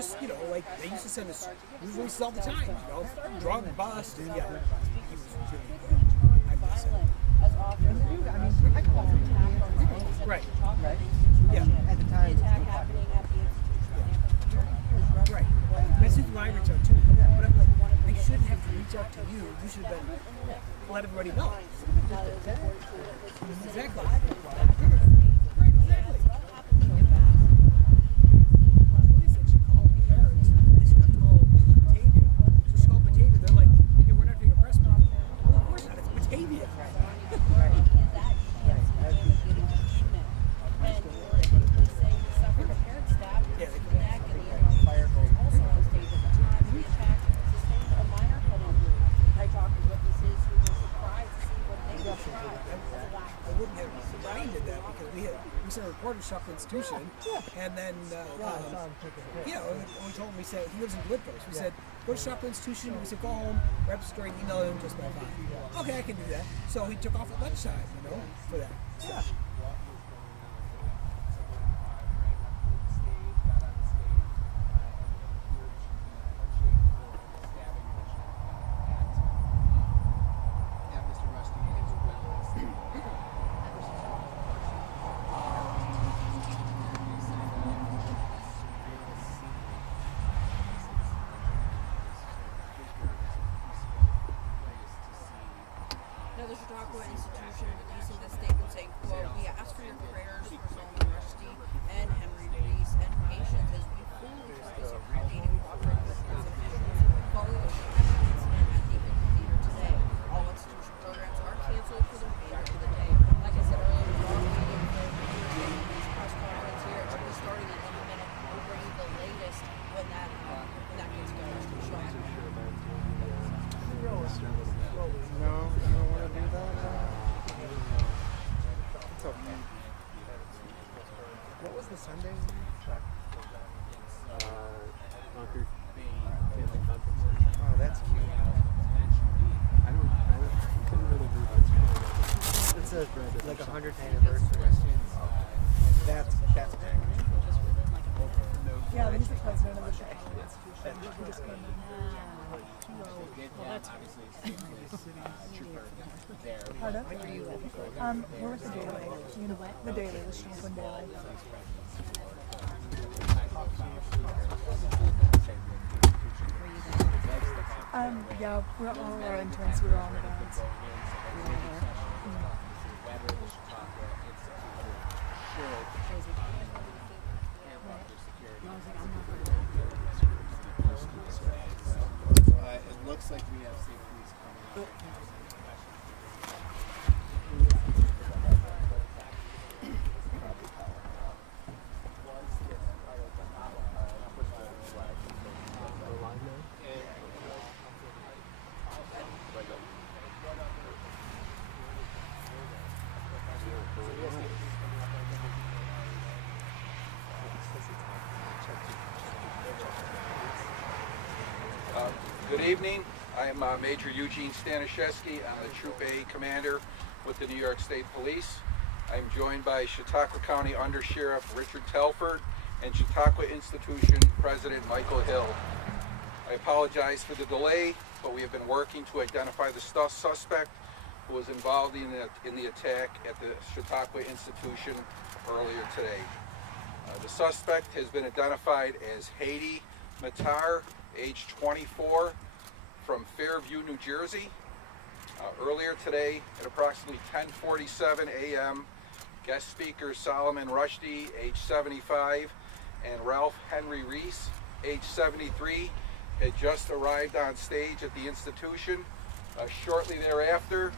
just, like they used to send us news releases all the time, drug bust, and yeah. He was really, I miss him. Right. Yeah. At the time. Right. Message I reach out too. But I'm like, they shouldn't have to reach out to you. You should then let everybody know. Exactly. Right, exactly. Police said she called the parents. They should have to call Batavia. So she called Batavia. They're like, yeah, we're not doing a press conference. Well, of course not. It's Batavia. Shop institution, and then we told him, we said he lives in Glidpost. We said go to shop institution. We said go home, write up a story, and email him just by 5. Okay, I can do that. So he took off at lunchtime, for that. So. The Chautauqua institution releasing a statement saying, quote, "We ask for your prayers for Salman Rushdie and Henry Reese and patience as we fully focus on coordinating and cooperating with those officials following a tragic incident at the amphitheater today. All institution programs are canceled for the remainder of the day." Like I said earlier, we're all waiting for this press conference here. It's going to be starting in 1 minute. We'll bring you the latest when that gets going. Sean. No, you don't want to do that? It's okay. What was the Sunday? Oh, that's cute. It's like 100th anniversary. That's big. Yeah, he's the president of the Chicago Institution. He just came in. Well, that's Pardon? We're with the Daily. You know what? The Daily, the Chicagoan Daily. Yeah, we're all our interns. We were on the grounds. It looks like we have state police coming. Good evening. I am Major Eugene Staniszewski. I'm the Troop A commander with the New York State Police. I'm joined by Chautauqua County Under Sheriff Richard Telford and Chautauqua Institution President Michael Hill. I apologize for the delay, but we have been working to identify the suspect who was involved in the attack at the Chautauqua Institution earlier today. The suspect has been identified as Haiti Matar, age 24, from Fairview, New Jersey. Earlier today at approximately 10:47 a.m., guest speaker Salman Rushdie, age 75, and Ralph Henry Reese, age 73, had just arrived on stage at the institution. Shortly thereafter,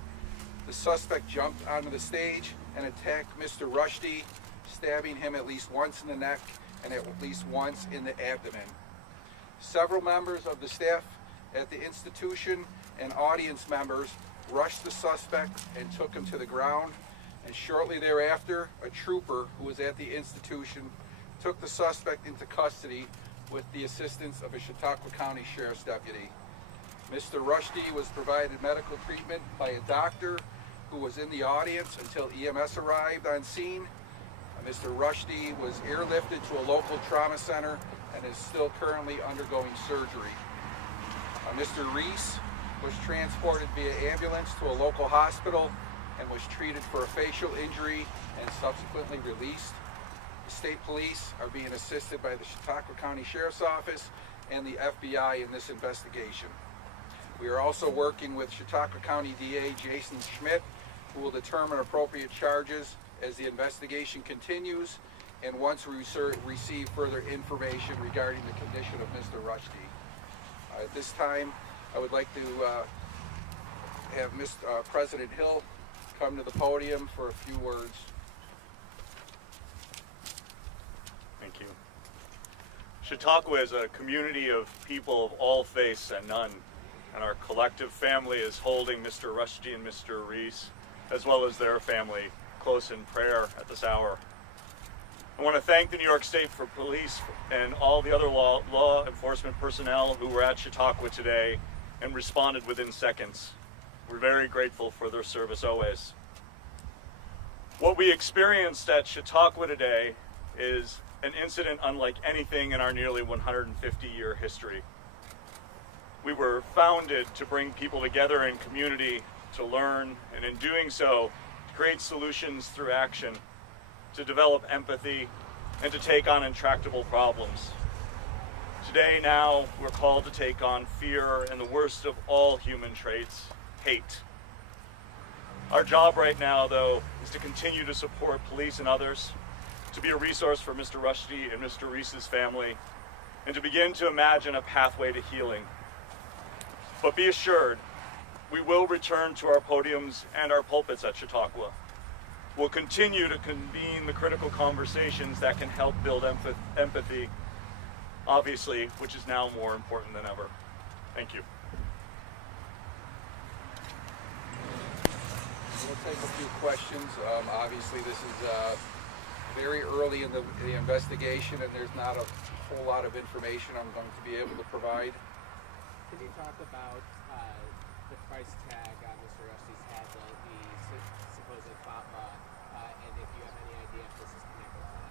the suspect jumped onto the stage and attacked Mr. Rushdie, stabbing him at least once in the neck and at least once in the abdomen. Several members of the staff at the institution and audience members rushed the suspect and took him to the ground, and shortly thereafter, a trooper who was at the institution took the suspect into custody with the assistance of a Chautauqua County Sheriff's deputy. Mr. Rushdie was provided medical treatment by a doctor who was in the audience until EMS arrived on scene. Mr. Rushdie was airlifted to a local trauma center and is still currently undergoing surgery. Mr. Reese was transported via ambulance to a local hospital and was treated for a facial injury and subsequently released. The state police are being assisted by the Chautauqua County Sheriff's Office and the FBI in this investigation. We are also working with Chautauqua County DA Jason Schmidt, who will determine appropriate charges as the investigation continues and once we receive further information regarding the condition of Mr. Rushdie. At this time, I would like to have President Hill come to the podium for a few words. Thank you. Chautauqua is a community of people of all faiths and none, and our collective family is holding Mr. Rushdie and Mr. Reese, as well as their family, close in prayer at this hour. I want to thank the New York State Police and all the other law enforcement personnel who were at Chautauqua today and responded within seconds. We're very grateful for their service always. What we experienced at Chautauqua today is an incident unlike anything in our nearly 150-year history. We were founded to bring people together in community to learn, and in doing so, to create solutions through action, to develop empathy, and to take on intractable problems. Today, now, we're called to take on fear and the worst of all human traits, hate. Our job right now, though, is to continue to support police and others, to be a resource for Mr. Rushdie and Mr. Reese's family, and to begin to imagine a pathway to healing. But be assured, we will return to our podiums and our pulpits at Chautauqua. We'll continue to convene the critical conversations that can help build empathy, obviously, which is now more important than ever. Thank you. We'll take a few questions. Obviously, this is very early in the investigation, and there's not a whole lot of information I'm going to be able to provide. Could you talk about the price tag on Mr. Rushdie's head, the supposed FAPA, and if you have any idea if this is connected to that?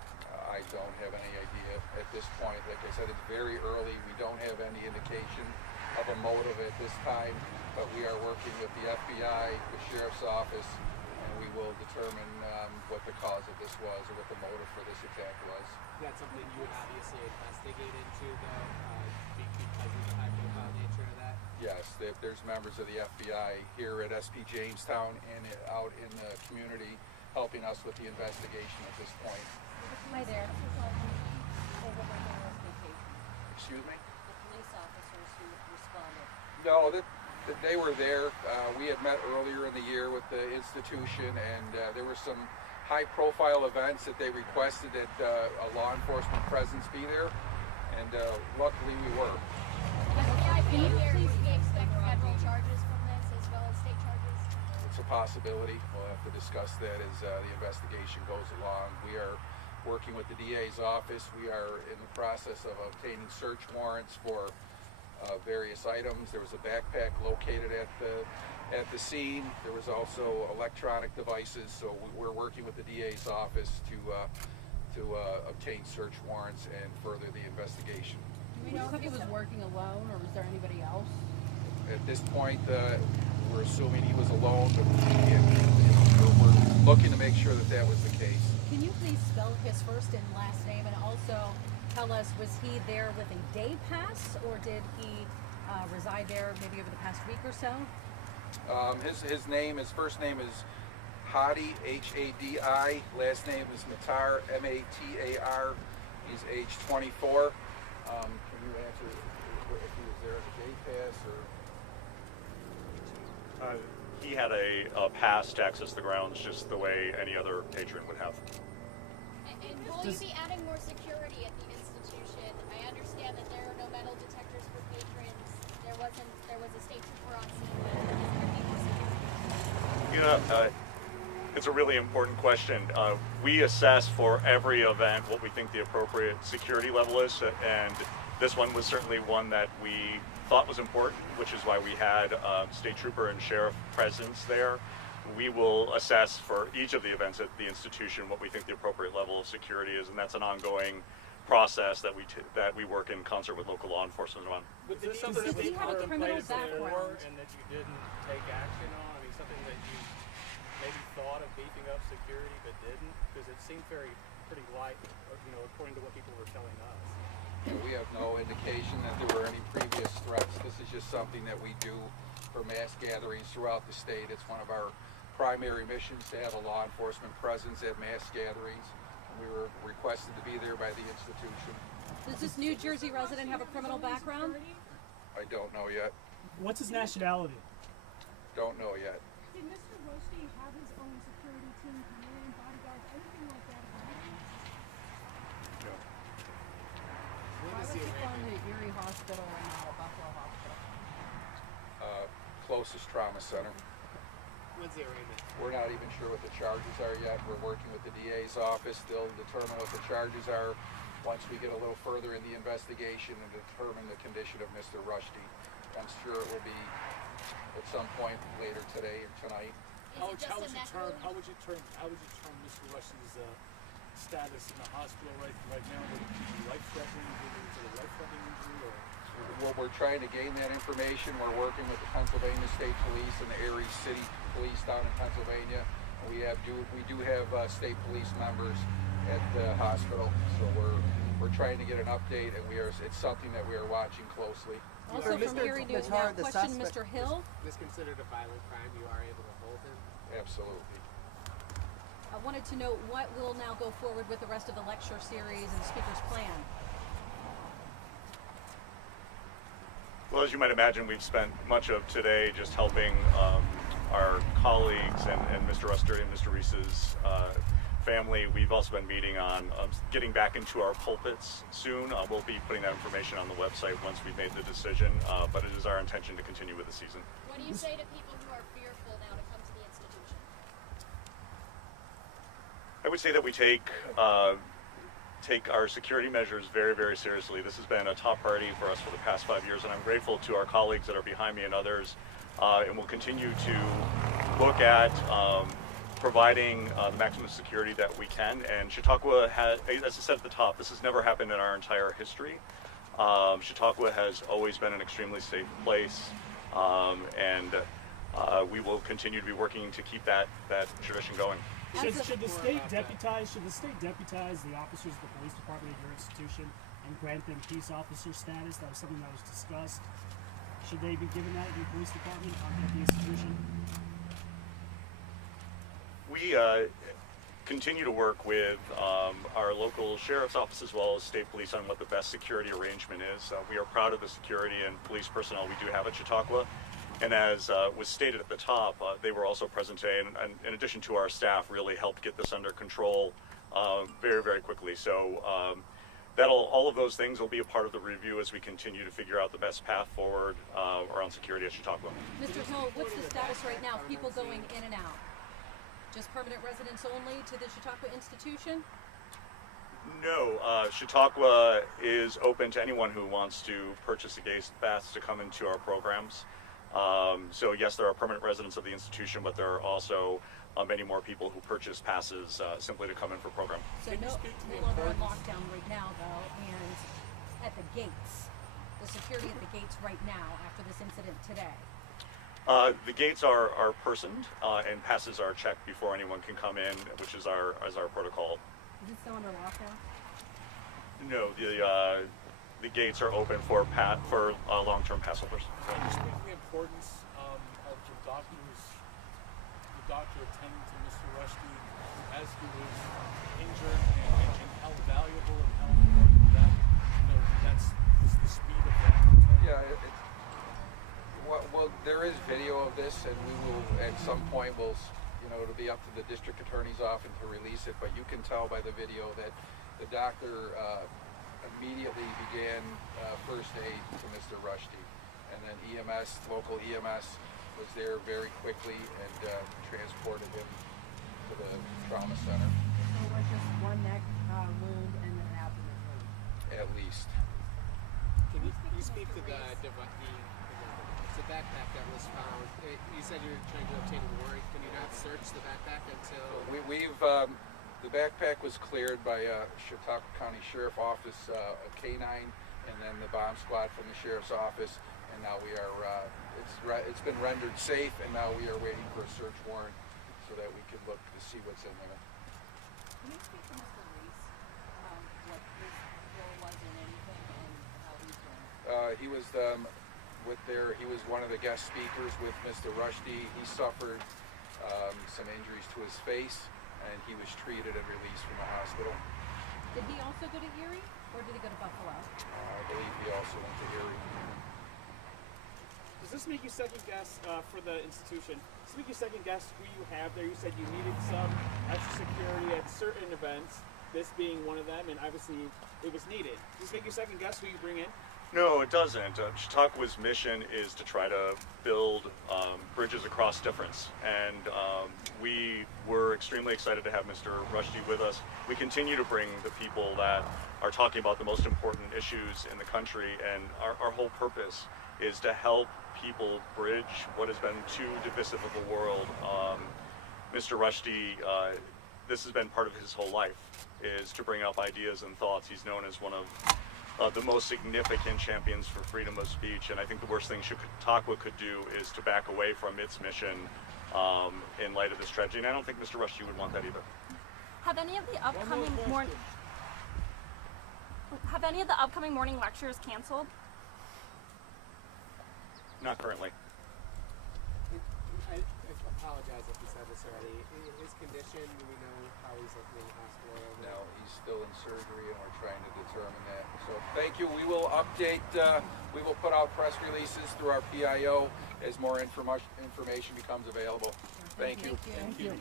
I don't have any idea at this point. Like I said, it's very early. We don't have any indication of a motive at this time, but we are working with the FBI, the Sheriff's Office, and we will determine what the cause of this was or what the motive for this attack was. That's something you would obviously investigate into, though, because of the high-profile nature of that? Yes, there's members of the FBI here at SP Jamestown and out in the community helping us with the investigation at this point. Hi there. Excuse me? The police officers who responded. No, they were there. We had met earlier in the year with the institution, and there were some high-profile events that they requested that a law enforcement presence be there, and luckily we were. Can you please expect federal charges from this as well as state charges? It's a possibility. We'll have to discuss that as the investigation goes along. We are working with the DA's office. We are in the process of obtaining search warrants for various items. There was a backpack located at the scene. There was also electronic devices. So we're working with the DA's office to obtain search warrants and further the investigation. Do we know if he was working alone or was there anybody else? At this point, we're assuming he was alone, but we're looking to make sure that that was the case. Can you please spell his first and last name, and also tell us, was he there with a day pass, or did he reside there maybe over the past week or so? His first name is Hadi, H-A-D-I. Last name is Matar, M-A-T-A-R. He's age 24. Can you answer if he was there at a day pass or? He had a pass to access the grounds just the way any other patron would have. And will you be adding more security at the institution? I understand that there are no metal detectors for patrons. There was a state trooper on scene. Is there any more security? You know, it's a really important question. We assess for every event what we think the appropriate security level is, and this one was certainly one that we thought was important, which is why we had state trooper and sheriff presence there. We will assess for each of the events at the institution what we think the appropriate level of security is, and that's an ongoing process that we work in concert with local law enforcement on. But Is this something that Does he was have a criminal contemplated before background? and that you didn't take action on? I mean, something that you maybe thought of beefing up security but didn't? Because it seemed pretty light, according to what people were telling us. We have no indication that there were any previous threats. This is just something that we do for mass gatherings throughout the state. It's one of our primary missions to have a law enforcement presence at mass gatherings. We were requested to be there by the institution. Does this New Jersey resident have a criminal background? I don't know yet. What's his nationality? Don't know yet. Did Mr. Rushdie have his own security team come in, bodyguards, anything like that? No. Why was he going to Erie Hospital and not a Buffalo Hospital? Closest trauma center. When's the arraignment? We're not even sure what the charges are yet. We're working with the DA's office. They'll determine what the charges are once we get a little further in the investigation and determine the condition of Mr. Rushdie. I'm sure it will be at some point later today or tonight. Is it just a neck wound? How would you term Mr. Rushdie's status in the hospital right now? Would it be life-threatening? Is it a life-threatening injury or? Well, we're trying to gain that information. We're working with the Pennsylvania State Police and the Erie City Police down in Pennsylvania. We do have state police members at the hospital, so we're trying to get an update, and it's something that we are watching closely. Also from Erie News Now, question Mr. Hill. This considered a violent crime. You are able to hold him. Absolutely. I wanted to know what will now go forward with the rest of the lecture series and speaker's plan. Well, as you might imagine, we've spent much of today just helping our colleagues and Mr. Rushdie and Mr. Reese's family. We've also been meeting on getting back into our pulpits soon. We'll be putting that information on the website once we've made the decision, but it is our intention to continue with the season. What do you say to people who are fearful now to come to the institution? I would say that we take our security measures very, very seriously. This has been a top priority for us for the past 5 years, and I'm grateful to our colleagues that are behind me and others, and we'll continue to look at providing the maximum security that we can. And Chautauqua has, as I said at the top, this has never happened in our entire history. Chautauqua has always been an extremely safe place, and we will continue to be working to keep that tradition going. Should the state deputize the officers of the police department at your institution and grant them peace officer status? That was something that was discussed. Should they be given that in the police department at the institution? We continue to work with our local sheriff's office as well as state police on what the best security arrangement is. We are proud of the security and police personnel we do have at Chautauqua. And as was stated at the top, they were also present today, and in addition to our staff, really helped get this under control very, very quickly. So all of those things will be a part of the review as we continue to figure out the best path forward around security at Chautauqua. Mr. Hill, what's the status right now of people going in and out? Just permanent residents only to the Chautauqua institution? No, Chautauqua is open to anyone who wants to purchase a gate pass to come into our programs. So yes, there are permanent residents of the institution, but there are also many more people who purchase passes simply to come in for program. So no longer on lockdown right now, though, and at the gates, the security at the gates right now after this incident today. The gates are personed and passes are checked before anyone can come in, which is our protocol. Is it still under lockdown? No, the gates are open for long-term pass holders. Do you speak to the importance of the doctor attending to Mr. Rushdie as he was injured, and how valuable and how important that's the speed of that? Yeah, well, there is video of this, and we will at some point it'll be up to the district attorney's office to release it. But you can tell by the video that the doctor immediately began first aid to Mr. Rushdie, and then local EMS was there very quickly and transported him to the trauma center. So it was just one neck wound and an abdomen wound? At least. Can you speak to the backpack that was found? You said you were trying to obtain a warrant. Can you not search the backpack until... The backpack was cleared by Chautauqua County Sheriff Office, a K-9, and then the bomb squad from the Sheriff's Office. And now we are, it's been rendered safe, and now we are waiting for a search warrant so that we can look to see what's in there. Can you speak to Mr. Reese, what his role was in anything and how he's doing? He was he was one of the guest speakers with Mr. Rushdie. He suffered some injuries to his face, and he was treated and released from the hospital. Did he also go to Erie, or did he go to Buffalo? I believe he also went to Erie. Does this make you second guess for the institution? Does this make you second guess who you have there? You said you needed some extra security at certain events, this being one of them, and obviously it was needed. Does this make you second guess who you bring in? No, it doesn't. Chautauqua's mission is to try to build bridges across difference, and we were extremely excited to have Mr. Rushdie with us. We continue to bring the people that are talking about the most important issues in the country, and our whole purpose is to help people bridge what has been too divisive of a world. Mr. Rushdie, this has been part of his whole life, is to bring up ideas and thoughts. He's known as one of the most significant champions for freedom of speech, and I think the worst thing Chautauqua could do is to back away from its mission in light of this tragedy, and I don't think Mr. Rushdie would want that either. Have any of the upcoming morning lectures canceled? Not currently. I apologize if you said this already. His condition, do we know how he's looking in the hospital? No, he's still in surgery, and we're trying to determine that. So thank you. We will update, we will put out press releases through our PIO as more information becomes available. Thank you. Thank you.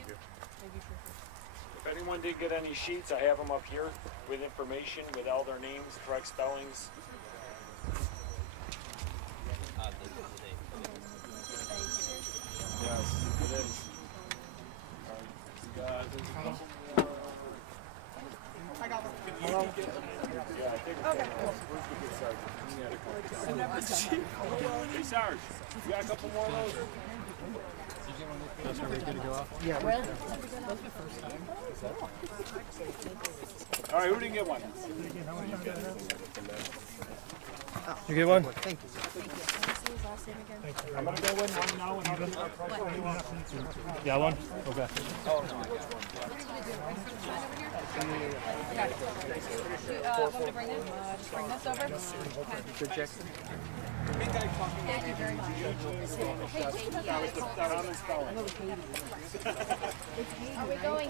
If anyone did get any sheets, I have them up here with information, with all their names, correct spellings. Yes, it is. There's a couple more. I got one. Yeah, I think where's the good sergeant? He had a couple. Hey, Sarge, you got a couple more of those? Are we good to go off? Yeah, Well, All right, who didn't get one? You get one? thank you. I'm gonna go in one now and I'll Yeah, one? Okay. want me to bring this? Just bring this over? Thank you very much. Hey, Are we going?